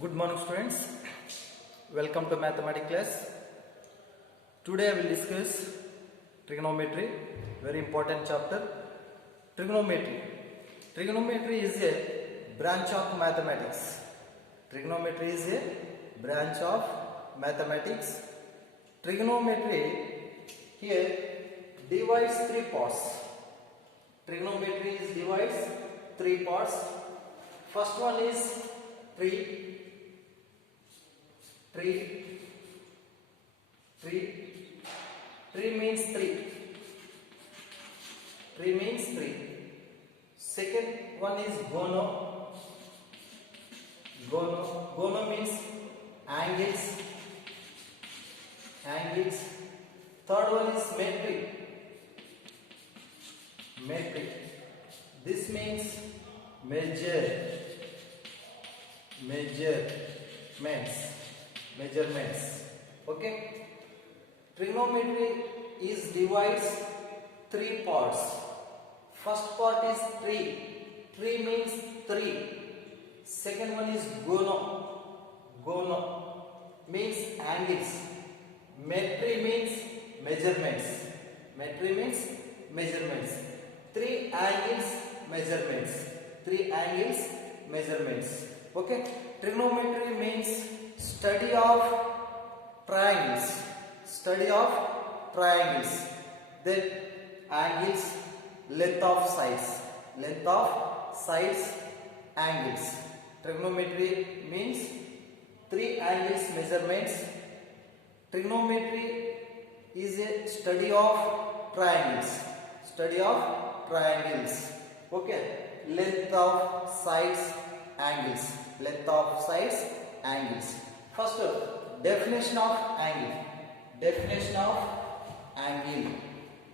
Good morning students, welcome to mathematics class. Today I will discuss trigonometry, very important chapter. Trigonometry. Trigonometry is a branch of mathematics. Trigonometry is a branch of mathematics. Trigonometry here divides three parts. Trigonometry is divides three parts. First one is tree means three. Second one is gono means angles. Third one is metric. This means measurements. Okay, trigonometry is divides three parts. First part is tree means three. Second one is gono means angles. Metric means measurements. Three angles measurements. Okay, trigonometry means study of triangles. Then angles, length of sides, angles. Trigonometry means three angles measurements. Trigonometry is a study of triangles. Okay, length of sides, angles. First, definition of angle.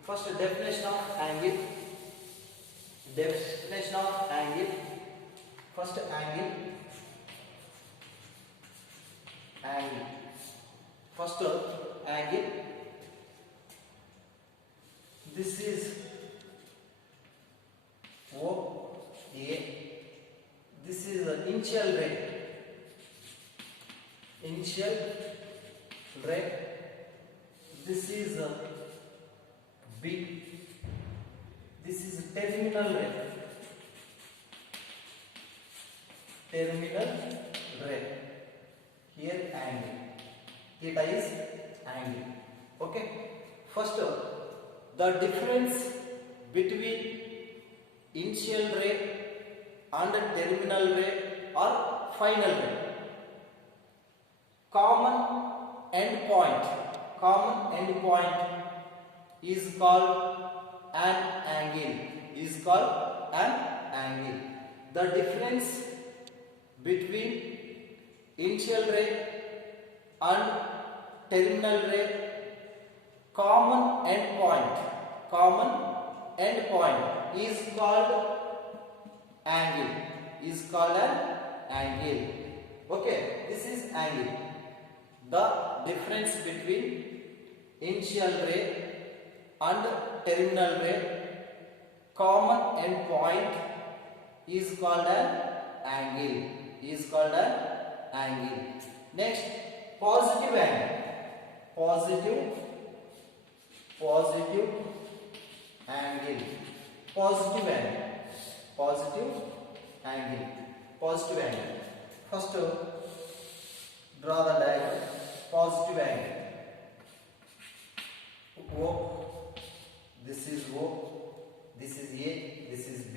First, definition of angle. First, angle. First, angle. This is OA. This is the initial ray. This is B. This is terminal ray. Here angle. Theta is angle. Okay. First, the difference between initial ray and terminal ray or final ray. Common end point is called an angle. The difference between initial ray and terminal ray, common end point is called angle. Okay, this is angle. The difference between initial ray and terminal ray, common end point is called an angle. Next, positive angle. Positive angle. First, draw the diagram. Positive angle. O. This is O. This is A. This is B.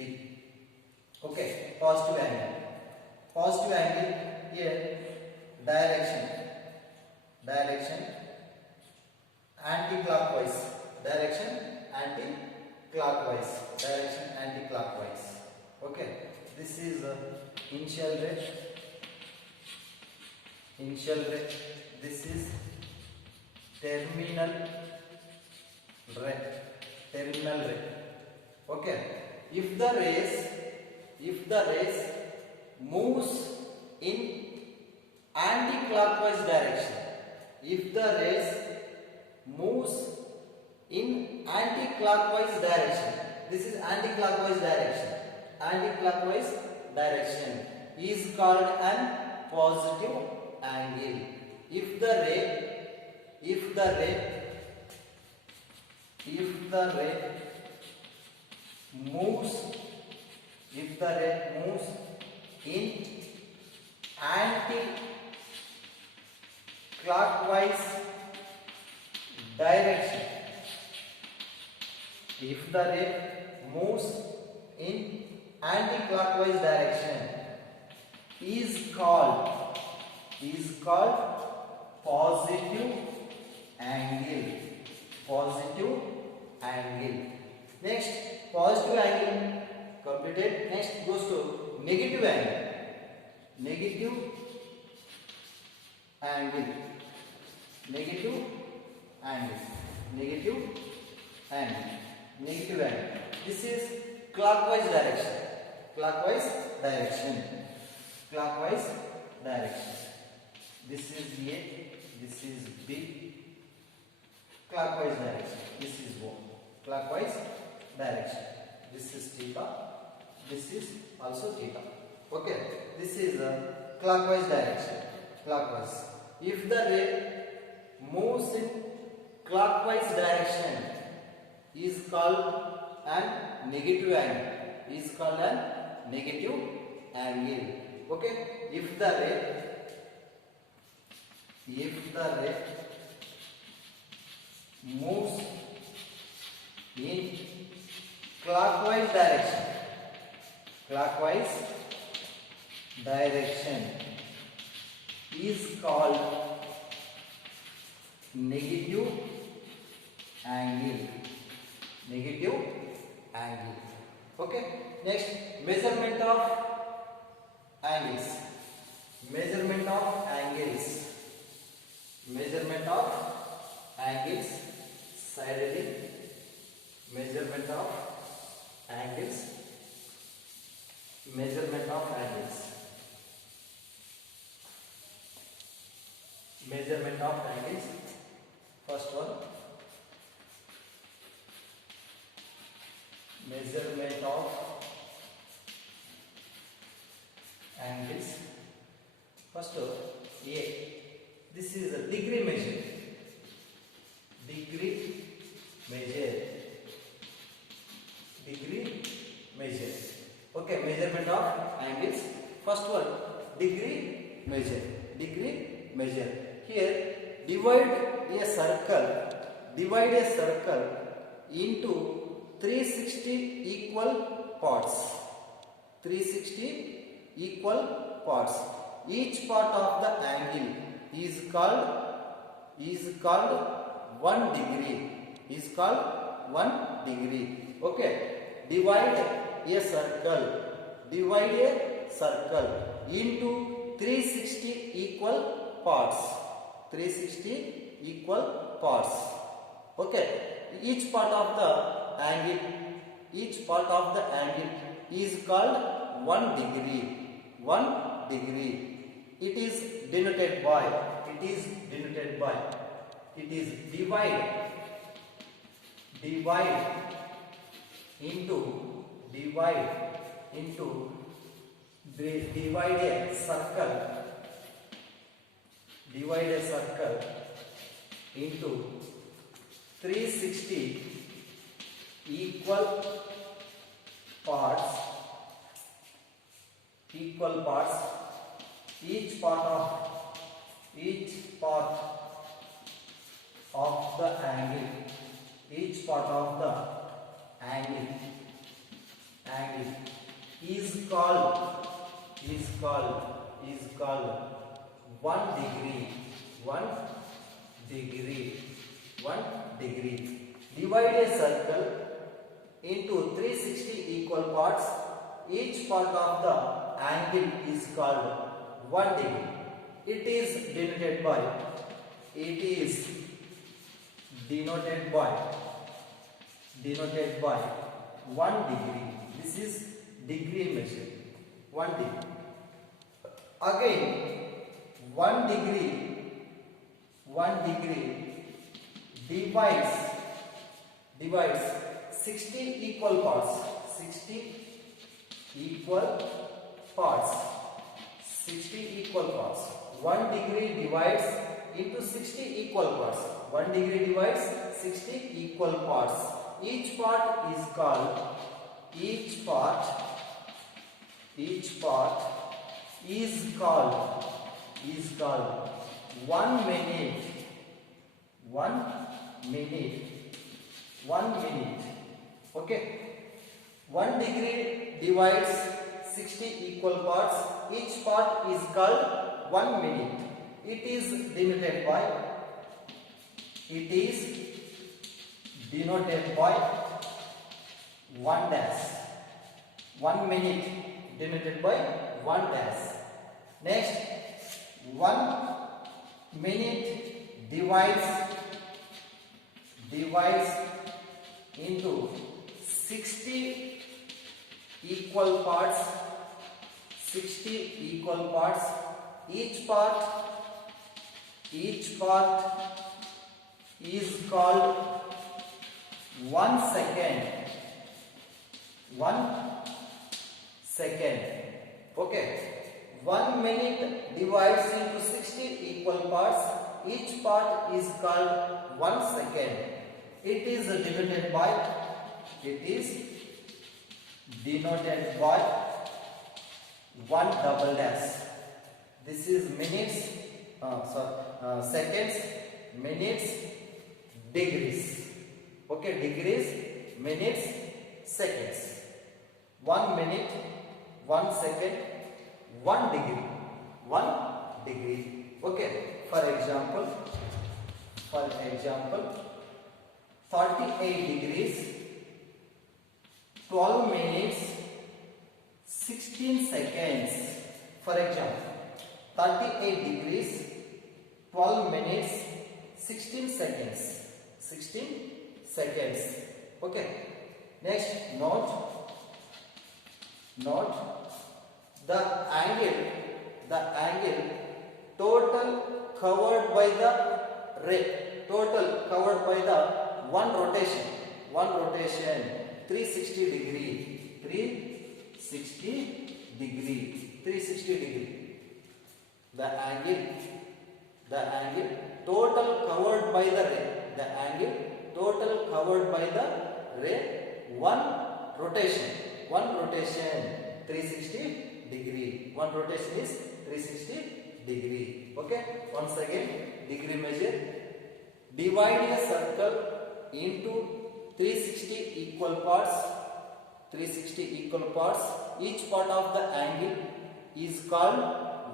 Okay. Positive angle. Here. Direction. Anti-clockwise. Okay. This is initial ray. This is terminal ray. Okay, if the rays moves in anti-clockwise direction, this is anti-clockwise direction is called an positive angle. If the ray moves in anti-clockwise direction, if the ray moves in anti-clockwise direction, is called positive angle. Next, positive angle completed. Next goes to negative angle. Negative angle. This is clockwise direction. This is A, this is B. Clockwise direction. This is O. Clockwise direction. This is theta. This is also theta. Okay. This is clockwise direction. If the ray moves in clockwise direction, is called an negative angle. Okay. If the ray moves in clockwise direction, is called negative angle. Okay. Next, measurement of angles. Sidedly. Measurement of angles. First one, measurement of angles. First, A. This is a degree measure. Okay, measurement of angles. First one, degree measure. Here, divide a circle into 360 equal parts. Each part of the angle is called 1 degree. Okay. Divide a circle into 360 equal parts. Okay. Each part of the angle is called 1 degree. It is denoted by divide into divide a circle into 360 equal parts. Each part of the angle is called 1 degree. Divide a circle into 360 equal parts. Each part of the angle is called 1 degree. It is denoted by 1 degree. This is degree measure. 1 degree. Again, 1 degree divides 60 equal parts. 60 equal equal parts. 1 degree divides into 60 equal parts. 1 degree divides 60 equal parts. Each part is called 1 minute. 1 minute. 1 minute. Okay. 1 degree divides 60 equal parts. Each part is called 1 minute. It is denoted by 1 dash. 1 minute denoted by 1 dash. Next, 1 minute divides into 60 equal parts. 60 equal parts. Each part is called 1 second. 1 second. Okay. 1 minute divides into 60 equal parts. Each part is called 1 second. It is denoted by 1 double dash. This is minutes, seconds, minutes, degrees. Okay, degrees, minutes, seconds. 1 minute, 1 second, 1 degree. 1 degree. Okay, for example, 38 degrees, 12 minutes, 16 seconds. For example, 38 degrees, 12 minutes, 16 seconds. 16 seconds. Okay. Next, note the angle total covered by the ray. Total covered by the one rotation 360 degree. 360 degree. The angle total covered by the ray. The angle total covered by the ray. One rotation 360 degree. One rotation is 360 degree. Okay. Once again, degree measure. Divide a circle into 360 equal parts. 360 equal parts. Each part of the angle is called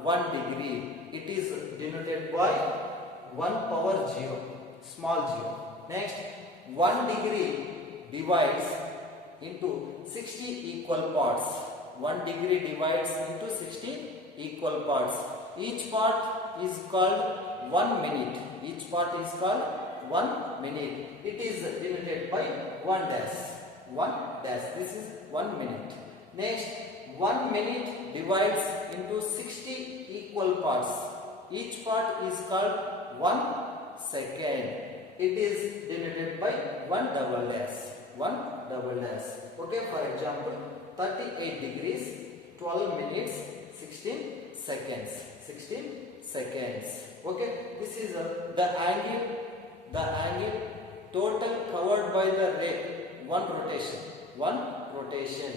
1 degree. It is denoted by 1 power 0, small 0. Next, 1 degree divides into 60 equal parts. 1 degree divides into 60 equal parts. Each part is called 1 minute. Each part is called 1 minute. It is denoted by 1 dash. 1 dash. This is 1 minute. Next, 1 minute divides into 60 equal parts. Each part is called 1 second. It is denoted by 1 double dash. 1 double dash. Okay, for example, 38 degrees, 12 minutes, 16 seconds. 16 seconds. Okay, this is the angle total covered by the ray. One rotation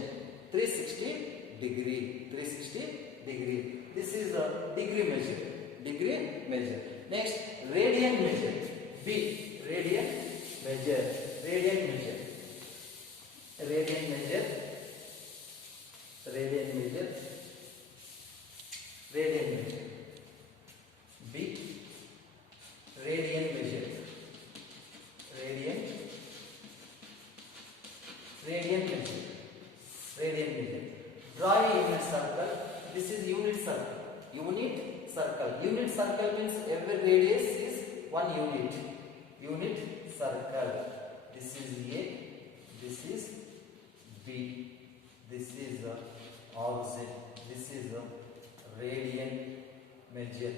360 degree. 360 degree. This is a degree measure. Next, radian measure. B, radian measure. B, radian measure. Draw a unit circle. This is unit circle. Unit circle means every radius is 1 unit. Unit circle. This is A. This is B. This is RZ. This is radian measure.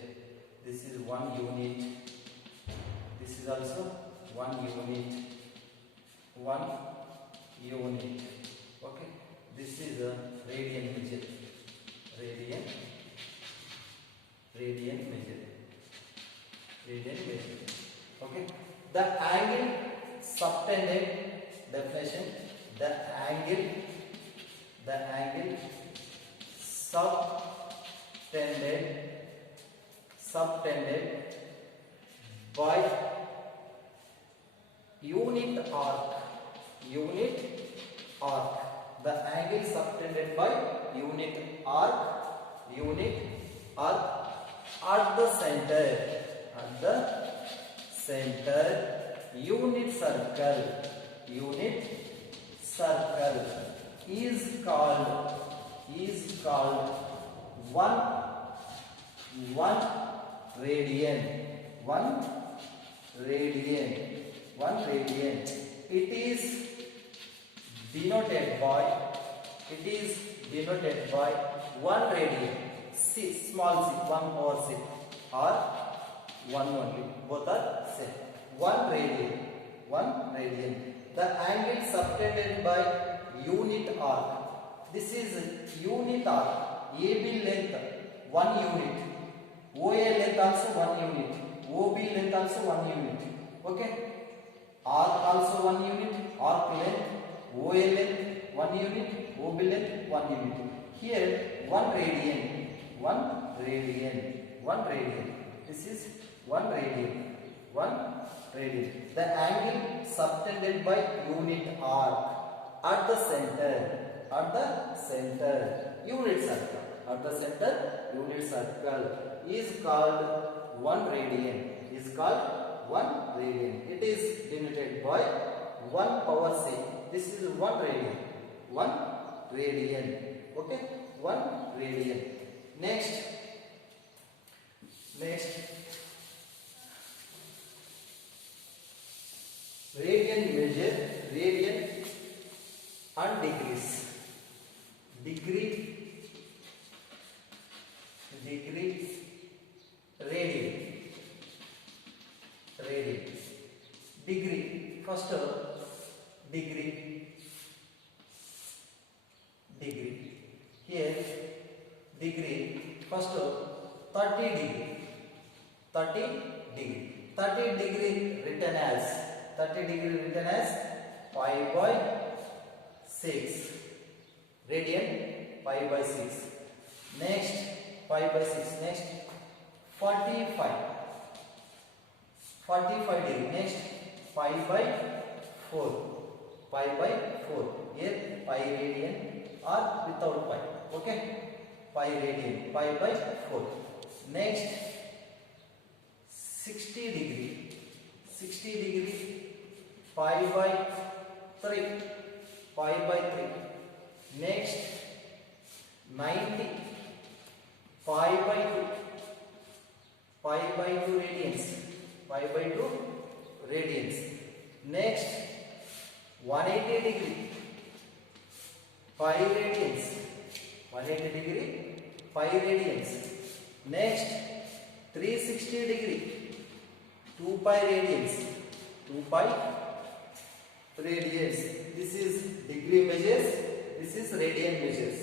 This is 1 unit. This is also 1 unit. 1 unit. Okay. This is a radian measure. radian measure. Radian measure. Okay. The angle subtended definition. The angle subtended by unit arc. The angle subtended by unit arc at the center unit circle is called one radian. It is denoted by 1 radian. C, small c, 1 over c, or 1 only, both are same. 1 radian. The angle subtended by unit arc. This is unit arc. AB length 1 unit, OA length also 1 unit, OB length also 1 unit. Okay, arc also 1 unit, arc length, OA length 1 unit, OB length 1 unit. Here 1 radian. This is 1 radian. The angle subtended by unit arc at the center unit circle. At the center unit circle is called 1 radian. It is denoted by 1 power c. This is 1 radian. Okay, 1 radian. Next radian measure, radian and degrees. Degree, radian. Degree. First degree. Here degree. First 30 degree. 30 degree written as pi by 6. Radian pi by 6. Next pi by 6. Next 45 degree. Next pi by 4. Here pi radian or without pi. Okay, pi radian, pi by 4. Next 60 degree. Pi by 3. Next 90. Pi by 2 radians. Next 180 degree. Pi radians. 180 degree. Pi radians. Next 360 degree. 2 pi radians. This is degree measures. This is radian measures.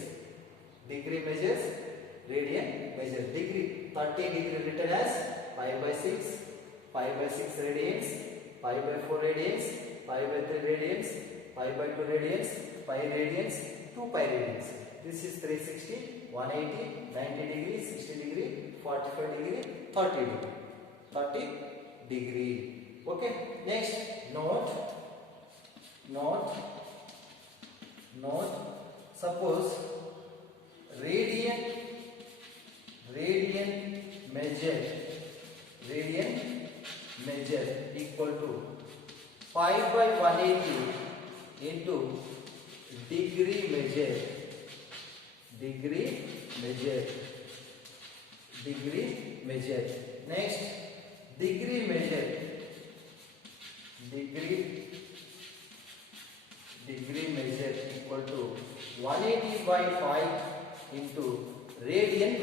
Degree measures, radian measures. Degree 30 degree written as pi by 6. Pi by 6 radians. Pi by 4 radians. Pi by 3 radians. Pi by 2 radians. Pi radians. 2 pi radians. This is 360, 180, 90 degree, 60 degree, 45 degree, 30 degree. 30 degree. Okay. Next, note. Suppose radian measure equal to pi by 180 into degree measure. Next, degree measure equal to 180 by 5 into radian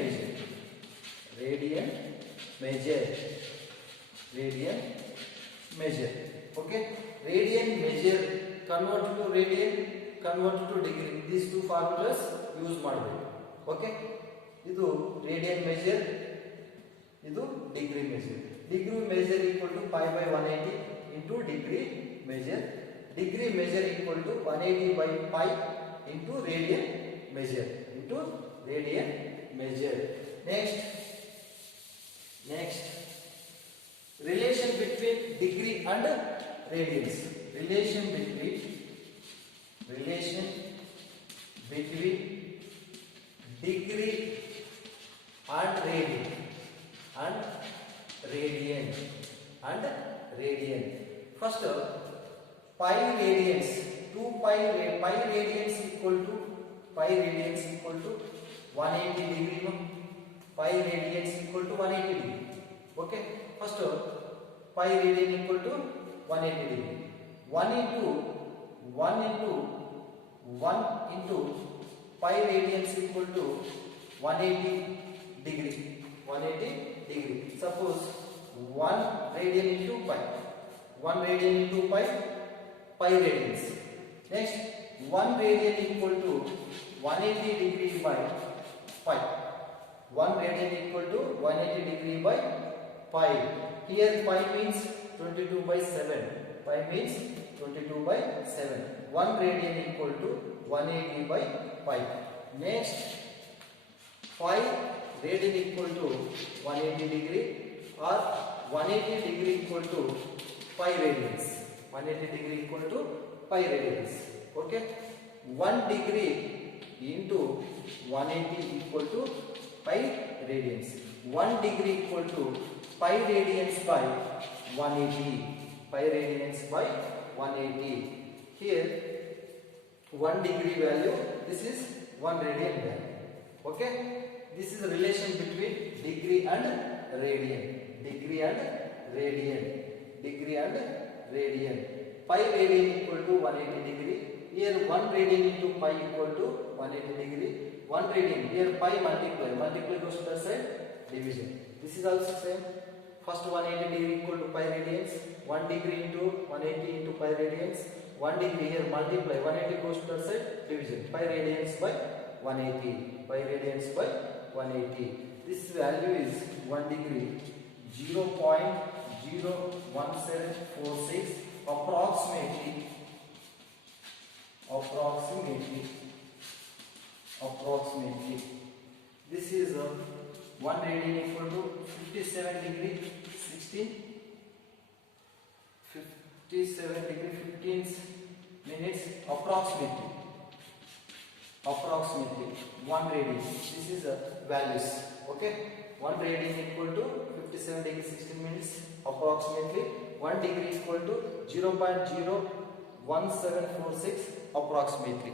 measure. Okay, radian measure convert to radian, convert to degree. These two formulas use ಮಾಡಬೇಕು. Okay, ಇದು radian measure ಇದು degree measure. Degree measure equal to pi by 180 into degree measure. Degree measure equal to 180 by pi into radian measure into radian measure. Next, relation between degree and radians. Relation between degree and radian. First, pi radians. 2 pi radians equal to 180 degree. No? Pi radians equal to 180 degree. Okay. First, pi radian equal to 180 degree. 1 into pi radians equal to 180 degree. 180 degree. Suppose 1 radian into pi. 1 radian into pi radians. Next, 1 radian equal to 180 degree by pi. 1 radian equal to 180 degree by pi. Here pi means 22 by 7. Pi means 22 by 7. 1 radian equal to 180 by pi. Next, 5 radian equal to 180 degree or 180 degree equal to pi radians. 180 degree equal to pi radians. Okay. 1 degree into 180 equal to pi radians. 1 degree equal to pi radians by 180. Pi radians by 180. Here 1 degree value, this is 1 radian value. Okay. This is the relation between degree and radian. Degree and radian. Pi radian equal to 180 degree. Here 1 radian into pi equal to 180 degree. 1 radian. Here pi multiply goes to the side, division. This is also same. First 180 degree equal to pi radians. 1 degree into 180 into pi radians. 1 degree here multiply. 180 goes to the side, division. Pi radians by 180. Pi radians by 180. This value is 1 degree 0.01746 approximately. This is 1 radian equal to 57 degree 16. 57 degree 15 minutes approximately. 1 radian. This is values. Okay. 1 radian equal to 57 degree 16 minutes approximately. 1 degree equal to 0.01746 approximately.